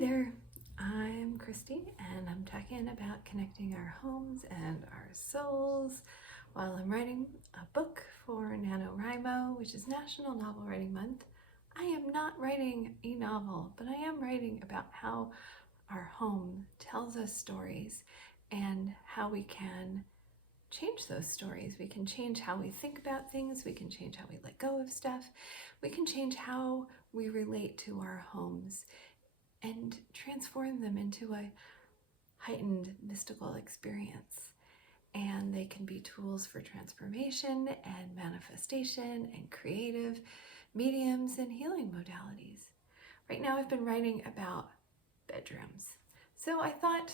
there, I'm Christy and I'm talking about connecting our homes and our souls while I'm writing a book for NaNoWriMo, which is National Novel Writing Month. I am not writing a novel, but I am writing about how our home tells us stories and how we can change those stories. We can change how we think about things, we can change how we let go of stuff, we can change how we relate to our homes and transform them into a heightened mystical experience. And they can be tools for transformation and manifestation and creative mediums and healing modalities. Right now I've been writing about bedrooms. So I thought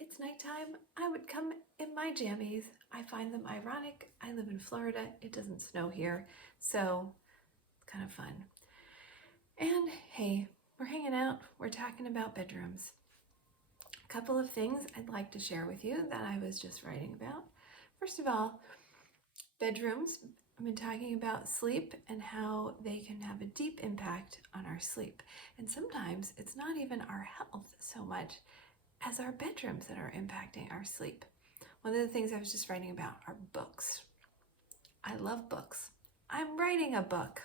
it's nighttime, I would come in my jammies. I find them ironic. I live in Florida, it doesn't snow here, so it's kind of fun. And hey, we're hanging out, we're talking about bedrooms. A couple of things I'd like to share with you that I was just writing about. First of all, bedrooms. I've been talking about sleep and how they can have a deep impact on our sleep. And sometimes it's not even our health so much as our bedrooms that are impacting our sleep. One of the things I was just writing about are books. I love books. I'm writing a book.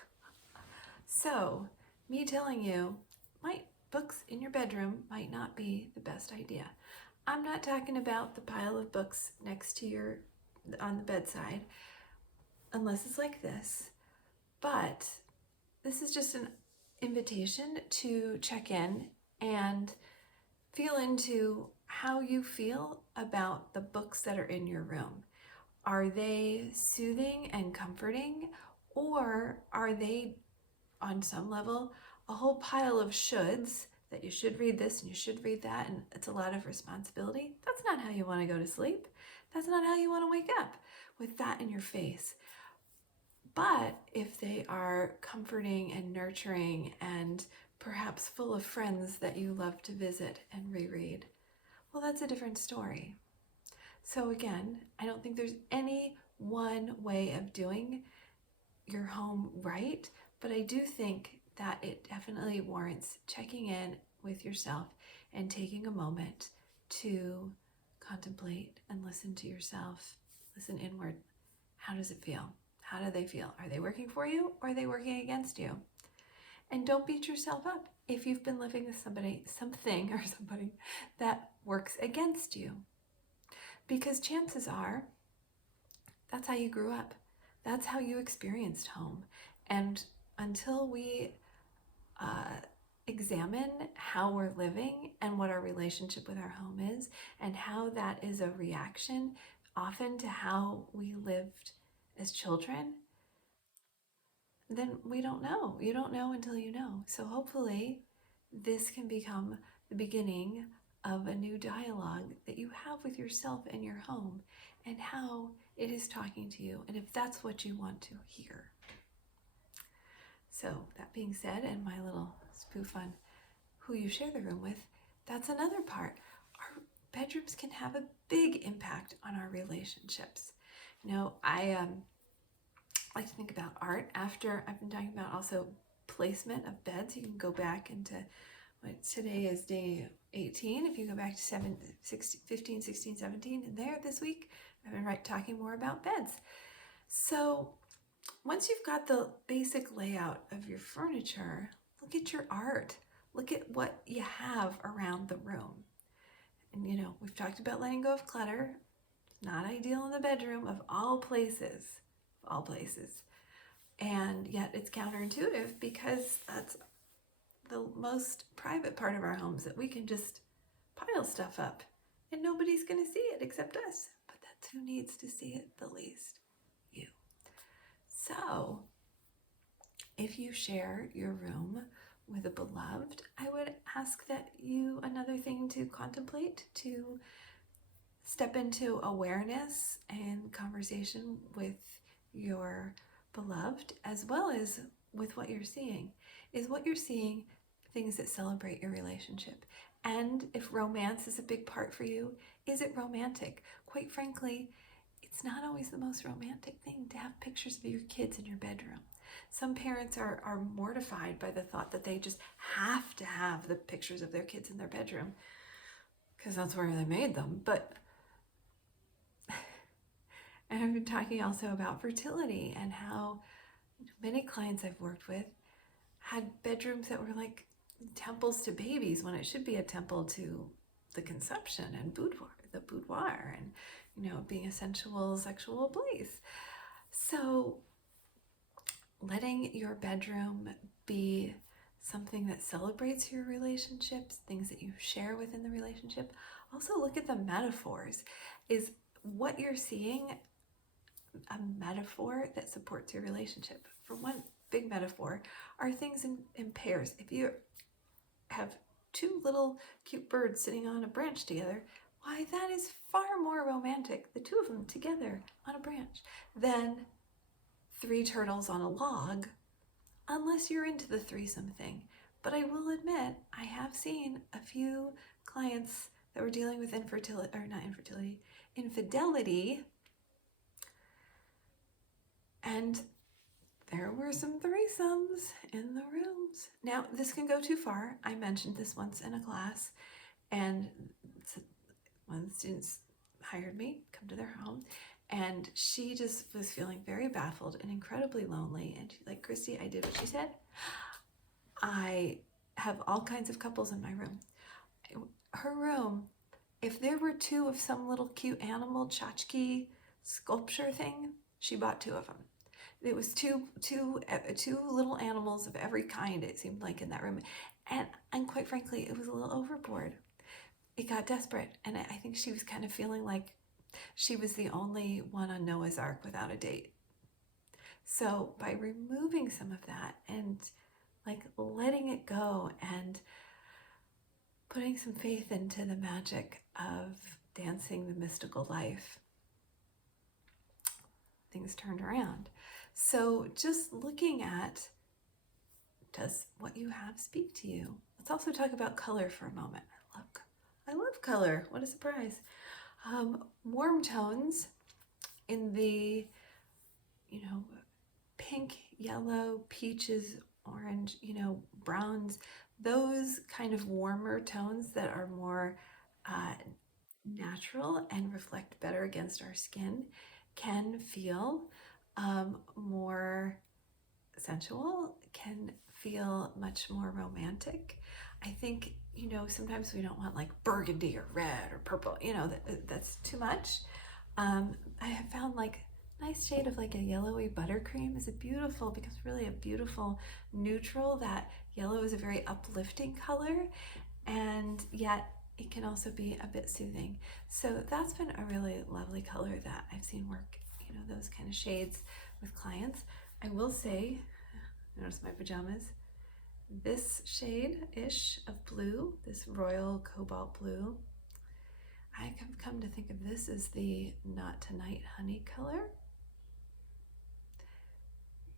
So, me telling you, books in your bedroom might not be the best idea. I'm not talking about the pile of books next to on the bedside, unless it's like this. But this is just an invitation to check in and feel into how you feel about the books that are in your room. Are they soothing and comforting, or are they, on some level, a whole pile of shoulds that you should read this and you should read that, and it's a lot of responsibility? That's not how you want to go to sleep. That's not how you want to wake up, with that in your face. But if they are comforting and nurturing and perhaps full of friends that you love to visit and reread, well, that's a different story. So again, I don't think there's any one way of doing your home right, but I do think that it definitely warrants checking in with yourself and taking a moment to contemplate and listen to yourself, listen inward. How does it feel? How do they feel? Are they working for you, or are they working against you? And don't beat yourself up if you've been living with somebody that works against you. Because chances are, that's how you grew up. That's how you experienced home. And until we examine how we're living and what our relationship with our home is, and how that is a reaction often to how we lived as children, then we don't know. You don't know until you know. So hopefully this can become the beginning of a new dialogue that you have with yourself and your home, and how it is talking to you, and if that's what you want to hear. So that being said, and my little spoof on who you share the room with, that's another part. Our bedrooms can have a big impact on our relationships. You know, I like to think about art. After I've been talking about also placement of beds, you can go back into what today is day 18. If you go back to 15, 16, 17, and there this week, I've been talking more about beds. So once you've got the basic layout of your furniture, look at your art. Look at what you have around the room. And you know, we've talked about letting go of clutter. It's not ideal in the bedroom, of all places. And yet it's counterintuitive, because that's the most private part of our homes, that we can just pile stuff up and nobody's going to see it except us. But that's who needs to see it the least? You. So if you share your room with a beloved, I would ask that another thing to contemplate, to step into awareness and conversation with your beloved, as well as with what you're seeing. Is what you're seeing things that celebrate your relationship? And if romance is a big part for you, is it romantic? Quite frankly, it's not always the most romantic thing to have pictures of your kids in your bedroom. Some parents are mortified by the thought that they just have to have the pictures of their kids in their bedroom because that's where they made them. But and I've been talking also about fertility and how many clients I've worked with had bedrooms that were like temples to babies when it should be a temple to the conception and the boudoir, and being a sensual sexual place. So letting your bedroom be something that celebrates your relationships, things that you share within the relationship. Also look at the metaphors. Is what you're seeing a metaphor that supports your relationship? For one big metaphor are things in pairs. If you have two little cute birds sitting on a branch together, why, that is far more romantic, the two of them together on a branch, than three turtles on a log, unless you're into the threesome thing. But I will admit, I have seen a few clients that were dealing with infidelity, and there were some threesomes in the rooms. Now, this can go too far. I mentioned this once in a class, and one of the students hired me to come to their home, and she just was feeling very baffled and incredibly lonely. And she's like, Christy, I did what she said. I have all kinds of couples in my room. Her room, if there were two of some little cute animal tchotchke sculpture thing, she bought two of them. It was two little animals of every kind, it seemed like, in that room. And quite frankly, it was a little overboard. It got desperate, and I think she was kind of feeling like she was the only one on Noah's Ark without a date. So by removing some of that and like letting it go and putting some faith into the magic of dancing the mystical life, things turned around. So just looking at, does what you have speak to you? Let's also talk about color for a moment. I love color. What a surprise. Warm tones in the, pink, yellow, peaches, orange, browns, those kind of warmer tones that are more natural and reflect better against our skin can feel more sensual, can feel much more romantic. I think, sometimes we don't want like burgundy or red or purple, that's too much. I have found like nice shade of like a yellowy buttercream is becomes really a beautiful neutral. That yellow is a very uplifting color, and yet it can also be a bit soothing. So that's been a really lovely color that I've seen work, those kind of shades with clients. I will say, notice my pajamas, this shade-ish of blue, this royal cobalt blue, I have come to think of this as the Not Tonight Honey color.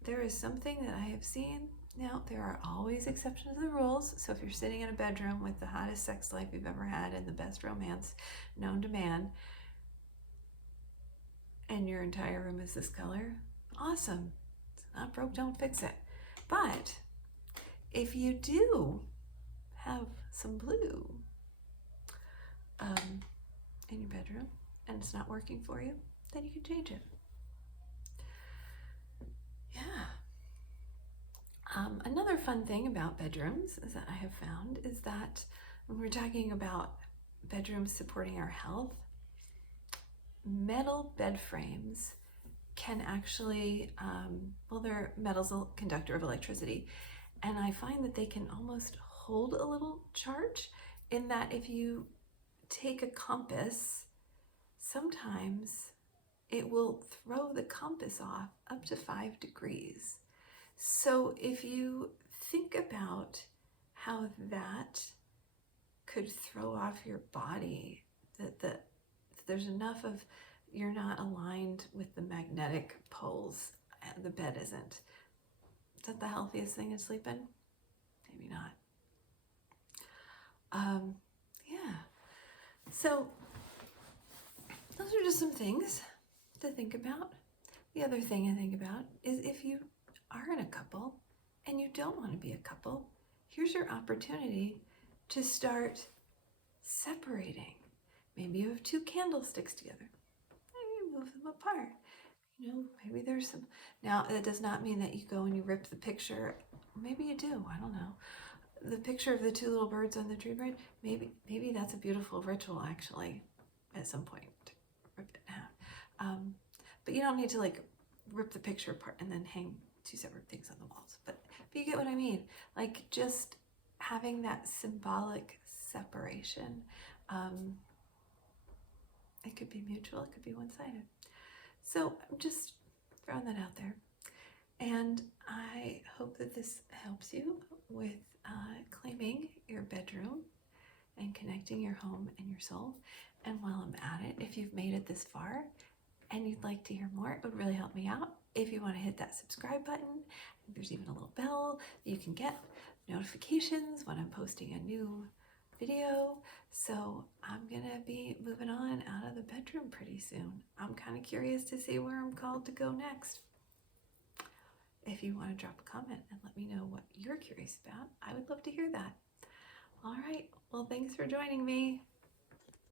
There is something that I have seen. Now, there are always exceptions to the rules. So if you're sitting in a bedroom with the hottest sex life you've ever had and the best romance known to man, and your entire room is this color, awesome. It's not broke, don't fix it. But if you do have some blue in your bedroom and it's not working for you, then you can change it. Yeah. Another fun thing about bedrooms is that I have found is that when we're talking about bedrooms supporting our health, metal bed frames can actually, metal's a conductor of electricity, and I find that they can almost hold a little charge, in that if you take a compass, sometimes it will throw the compass off up to 5 degrees. So if you think about how that could throw off your body, that there's enough of, you're not aligned with the magnetic poles, the bed isn't. Is that the healthiest thing to sleep in? Maybe not. Yeah. So those are just some things to think about. The other thing I think about is if you are in a couple and you don't want to be a couple, here's your opportunity to start separating. Maybe you have two candlesticks together. Maybe move them apart. Maybe there's some. Now, that does not mean that you go and you rip the picture. Maybe you do. I don't know. The picture of the two little birds on the tree branch. Maybe that's a beautiful ritual, actually, at some point. Rip it in half. But you don't need to like rip the picture apart and then hang two separate things on the walls. But you get what I mean. Like just having that symbolic separation. It could be mutual. It could be one-sided. So I'm just throwing that out there. And I hope that this helps you with claiming your bedroom and connecting your home and your soul. And while I'm at it, if you've made it this far and you'd like to hear more, it would really help me out if you want to hit that subscribe button. There's even a little bell that you can get notifications when I'm posting a new video. So I'm gonna be moving on out of the bedroom pretty soon. I'm kind of curious to see where I'm called to go next. If you want to drop a comment and let me know what you're curious about, I would love to hear that. All right, well, thanks for joining me.